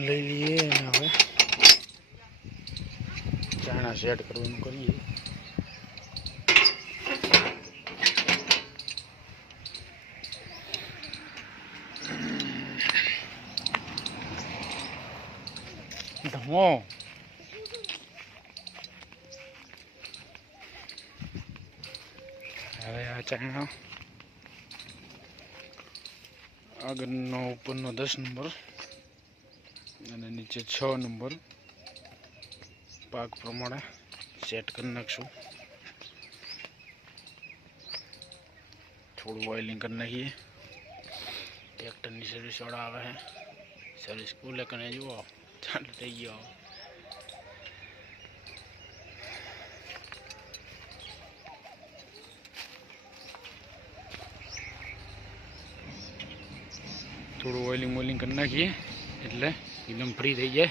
ચાયણા લઈ લઈએ અને હવે ચાયણા સેટ કરવાનું કરીએ. ધમો હવે આ ચાયણા આગળનો ઉપરનો 10 નંબર અને નીચે 6 નંબર પાક પ્રમાણે સેટ કરી નાખશું. થોડું ઓઇલિંગ કરી નાખીએ. ટ્રેક્ટરની સર્વિસ વાળા આવે છે, સર્વિસ સ્કૂલે કને જુઓ ચાલુ થઈ ગયો. થોડું ઓઇલિંગ કરી નાખીએ એટલે એકદમ ફ્રી થઈ જાય.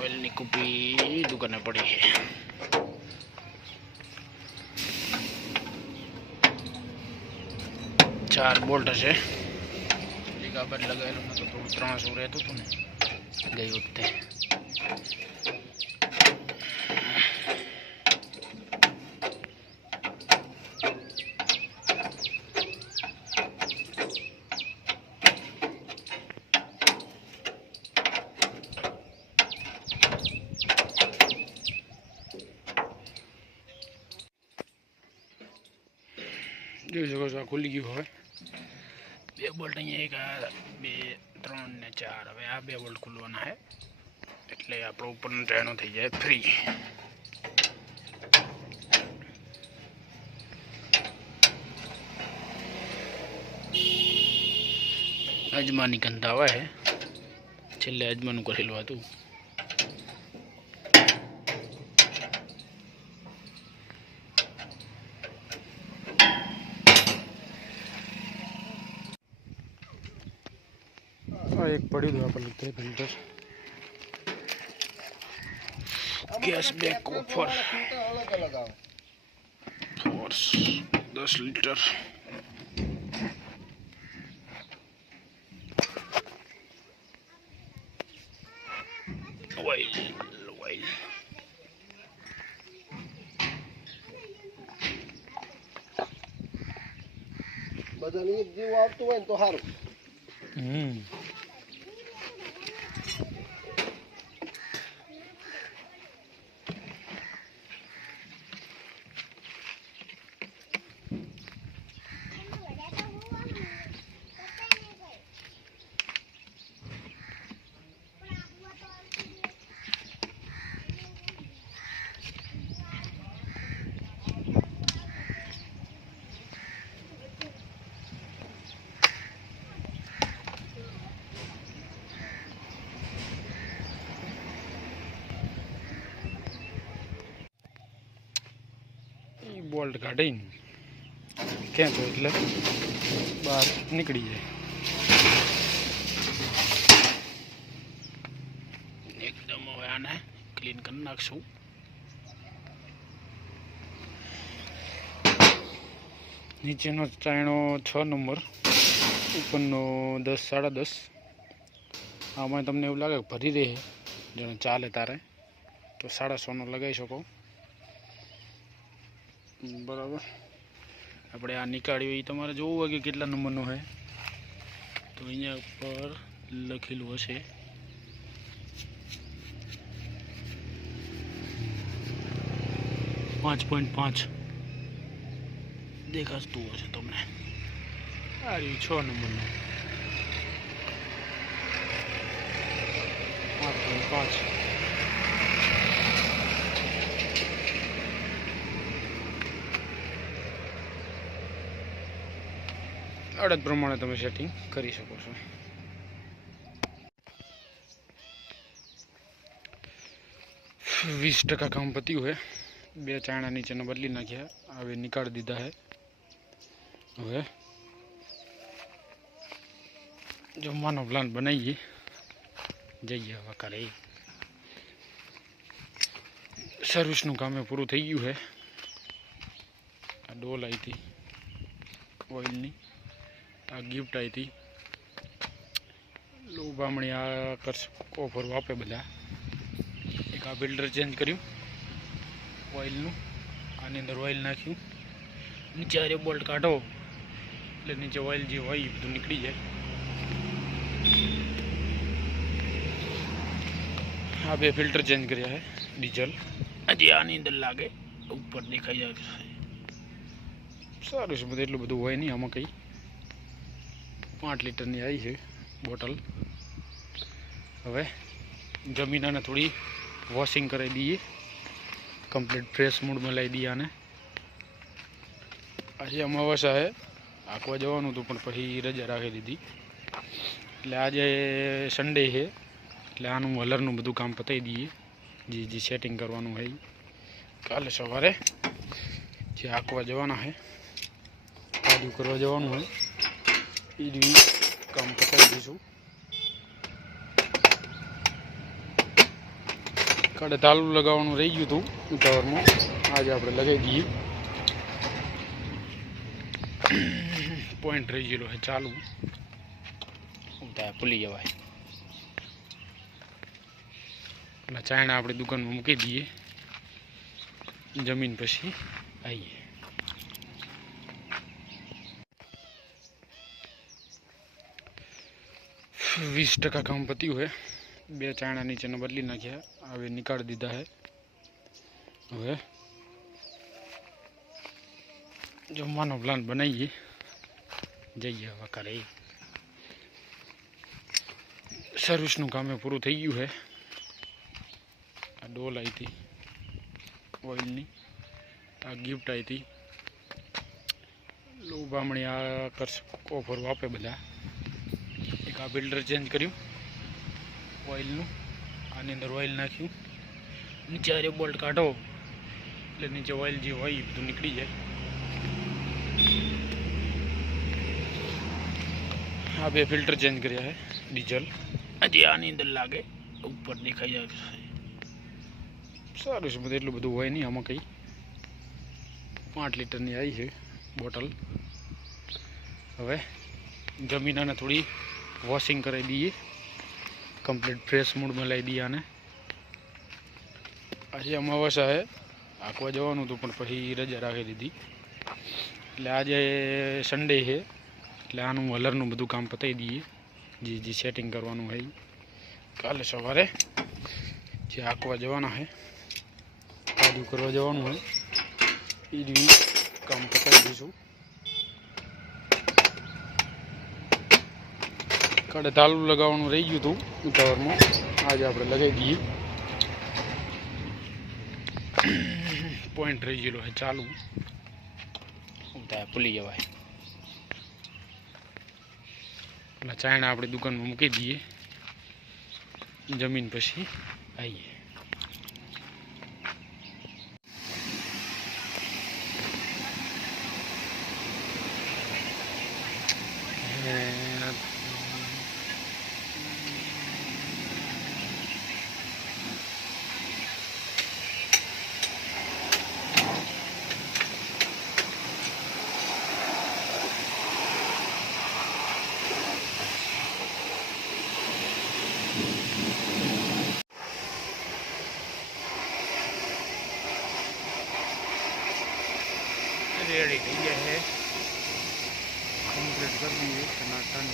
ઓઇલની કુપી દુકાને પડી છે. ચાર બોલ્ટ છે. એક આ બાદ લગાવેલું નતું, થોડું 300 રહેતું હતું ને ગઈ વખતે. જોઈ શકો છો આ ખુલી ગયું. હવે 2 બોલ્ટ અહીંયા, એક 2 3 ને 4. હવે આ 2 બોલ્ટ ખુલવાના છે એટલે આપણો ઉપરનો ચાયણો થઈ જાય ફ્રી. અજમાની ગંધ આવે છે, છેલ્લે અજમાનું કરેલું હતું. एक पड़ी दो पर लगते हैं filter. Gas back offer force 10 litre. Oil બધાને એક જેવું આવતું હોય ને તો સારું. બોલ્ટ કાઢીને ખેંચો એટલે બહાર નીકળી જાય. એકદમ હવે આને ક્લીન કરી નાખશું. નીચેનો ચાયણો 6 નંબર, ઉપરનો 10 10.5. આમાં તમને એવું લાગે ભરી રહે જેને ચાલે તારે તો 650 લગાવી શકો. બરાબર. આપણે આ નીકાળ્યું એ તમારે જોવું હોય કે કેટલા નંબરનો છે તો અહીંયા ઉપર લખેલું હશે. .5 દેખાતું હશે તમને. આ રહ્યું 6 નંબરનો 5.5. અડદ પ્રમાણે તમે સેટિંગ કરી શકો છો. %20 કામ પત્યું है. 2 ચાયણા નીચેના બદલી નાખ્યા, હવે નીકાળી દીધા है. હવે જમવાનો પ્લાન બનાવીએ, જઈએ હવે ઘરે. સર્વિસનું કામે પૂરું થઈ ગયું છે. આ ડોલ આવી હતી ઓઇલની, આ ગિફ્ટ આવી હતી. લો બામણી આ કરશે ઓફર આપે બધા. એક આ ફિલ્ટર ચેન્જ કર્યું ઓઇલનું, આની અંદર ઓઇલ નાખ્યું, નીચે આરે બોલ્ટ કાઢો એટલે નીચે ઓઇલ જે હોય એ બધું નીકળી જાય. આ બે ફિલ્ટર ચેન્જ કર્યા છે ડીઝલ, હજી આની અંદર લાગે ઉપર દેખાઈ જાય. સારું છે બધું, એટલું બધું હોય નહીં આમાં. કંઈ 5 લીટરની આવી છે બોટલ. હવે જમીનાને થોડી વોશિંગ કરાવી દઈએ, કમ્પ્લીટ ફ્રેશ મૂડમાં લાવી દઈએ આને. આજે અમાવાસ્યા છે, આંકવા જવાનું હતું પણ પછી રજા રાખી દીધી. એટલે આજે સન્ડે છે એટલે આનું વલરનું બધું કામ પતાવી દઈએ, જે સેટિંગ કરવાનું હોય. કાલે સવારે જે આંકવા જવાના છે, કાજુ કરવા જવાનું હોય, એ જ કામ પતાવી દઈશું. કાલે તાલું લગાવવાનું રહી ગયું હતું ઉતાવળમાં, આજે આપણે લગાવી દઈએ. પોઈન્ટ રહી ગયેલો છે ચાલુ, ઉતાર ભૂલી જવાય. એટલે ચાયણા આપણી દુકાનમાં મૂકી દઈએ, જમીન પછી આવીએ. %20 કામ પત્યું છે. 2 ચાયણા નીચેના બદલી નાખ્યા, હવે નીકાળી દીધા છે. હવે જમવાનો પ્લાન બનાવીએ, જઈએ હવે ઘરે. સર્વિસનું કામે પૂરું થઈ ગયું છે. આ ડોલ આવી હતી ઓઇલની, આ ગિફ્ટ આવી હતી. લો બામણી આ કરશે ઓફર આપે બધા. એક આ ફિલ્ટર ચેન્જ કર્યું ઓઇલનું, આની અંદર ઓઇલ નાખ્યું, નીચે આરે બોલ્ટ કાઢો એટલે નીચે ઓઇલ જે હોય એ બધું નીકળી જાય. આ બે ફિલ્ટર ચેન્જ કર્યા છે ડીઝલ, હજી આની અંદર લાગે ઉપર દેખાઈ જાય. સારું છે બધું, એટલું બધું હોય નહીં આમાં. કંઈ 5 લીટરની આવી છે બોટલ. હવે જમીનાને થોડી વોશિંગ કરાવી દઈએ, કમ્પ્લીટ ફ્રેશ મૂડમાં લાવી દઈએ આને. આજે અમાવાસ્યા છે, આંકવા જવાનું હતું પણ પછી રજા રાખી દીધી. એટલે આજે સન્ડે છે એટલે આનું વલરનું બધું કામ પતાવી દઈએ, જે સેટિંગ કરવાનું હોય. કાલે સવારે જે આંકવા જવાના છે, કાજુ કરવા જવાનું હોય, એ જ કામ પતાવી દઈશું. કાલે તાલું લગાવવાનું રહી ગયું હતું ઉતાવળમાં, આજે આપણે લગાવી દઈએ. પોઈન્ટ રહી ગયેલો છે ચાલુ, ઉતાર ભૂલી જવાય. એટલે ચાયણા આપણી દુકાનમાં મૂકી દઈએ, જમીન પછી આવીએ. રેડી થઈ ગયા છે, કમ્પ્લીટ કરી દઈએ ટનાટન.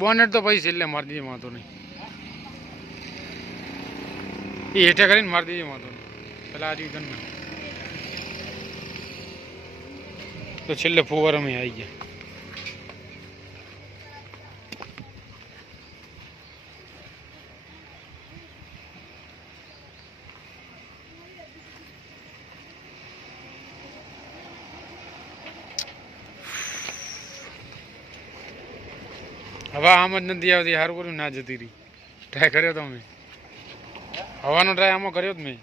બોનેટ તો પછી છેલ્લે મારી દીધી, વાંધો નહીં. એ હેઠે કરીને મારી દીધી, વાંધો નહીં. પેલા આ ગન તો છેલ્લે ફુવારામાં આવી ગયા. હવા આમ જ નથી આવતી. સારું કર્યું ના જતી રહી. ટ્રાય કર્યો તો મેં હવાનો ટ્રાય આમાં કર્યો જ મેં.